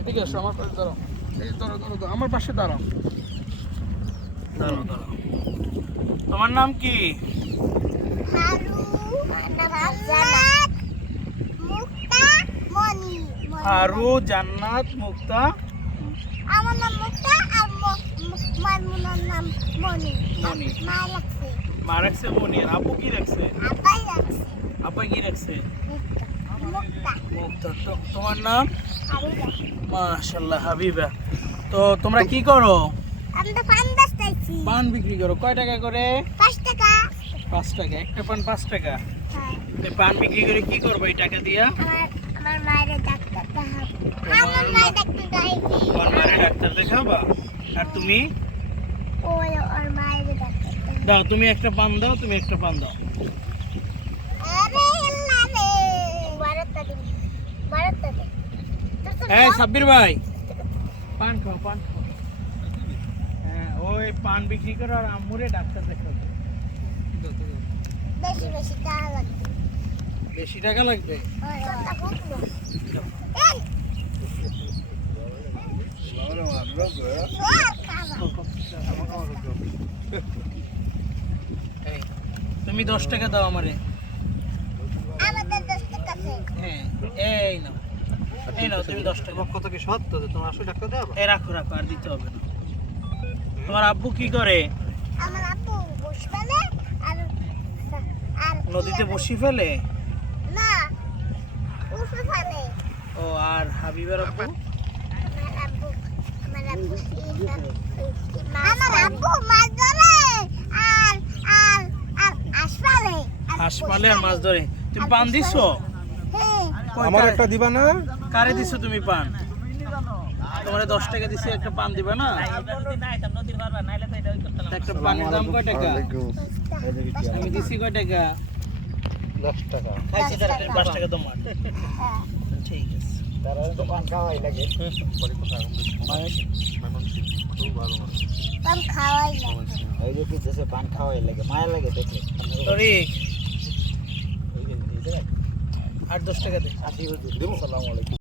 এদিকে আসো, আমার পাশে দাঁড়াও। এই ধরো ধরো ধরো, আমার পাশে দাঁড়াও। দাঁড়াও দাঁড়াও। তোমার নাম কি? হারু, জান্নাত, মুক্তা। আমার নাম মুক্তা আর মামুনার নাম মনি। মনি। মা রাখছে। মা রাখছে মনি। আর আব্বু কি রাখছে? আব্বাই রাখছে। আব্বা কি রাখছে? মুক্তা। মুক্তা। তোমার নাম? হাবিবা। মাশাআল্লাহ, হাবিবা। তো তোমরা কি করো? আমরা পান বেচতেছি। পান বিক্রি করো। কয় টাকা করে? 5 টাকা। 5 টাকা। একটা পান 5 টাকা। হ্যাঁ। এই পান বিক্রি করে কি করবে এই টাকা দিয়া? আমার মায়ের ডাক্তার দেখাবো। আমার মায়ের ডাক্তার দেখাইছি। তোমার মায়ের ডাক্তার দেখাবা? আর তুমি? ওর মায়ের ডাক্তার দেখাবো। দাও, তুমি একটা পান দাও, তুমি একটা পান দাও। আরে আল্লাহ রে। ভারতটা দিন। ভারতটা দে। এই সাব্বির ভাই, পান খাও, পান খাও। হ্যাঁ, ওই পান বিক্রি করো আর আম্মুরে ডাক্তার দেখাবে। বেশি বেশি টাকা লাগবে। বেশি টাকা লাগবে? ওটা বুঝলো। এই এই, তুমি 10 টাকা দাও আমারে। আমাদের 10 টাকা আছে। হ্যাঁ, এই নাও, এই নাও, তুমি 10 টাকা। কত কি সত্য যে তোমার আসলে ডাক্তার দেওয়া? এই রাখো রাখো, আর দিতে হবে না। তোমার আব্বু কি করে? আমার আপু বসে ফেলে আর আর নদীতে বসি ফেলে? না বসে ফেলে। ও, আর হাবিবের আব্বু? আমার আব্বু মাছ ধরে আর আর আর আসপালে হাঁস পালে আর মাছ ধরে। তুমি পান দিছো? হ্যাঁ আমার একটা দিবা না? কারে দিছো তুমি পান? তোমারে 10 টাকা দিছি, একটা পান দিবা না? একটা পানের দাম কয় টাকা? আমি দিছি কয় টাকা? 10 টাকা। খাইছি তার 5 টাকা তোমার। ঠিক আছে। তারা তো পান খাওয়াই লাগে। পরে কথা খুব ভালো মানুষ। পান খাওয়াই না এই যে কিছু পান খাওয়াই লাগে, মায়া লাগে দেখে। তরিক, 8-10 টাকা দে। আসি হুজুর, আসসালামু আলাইকুম।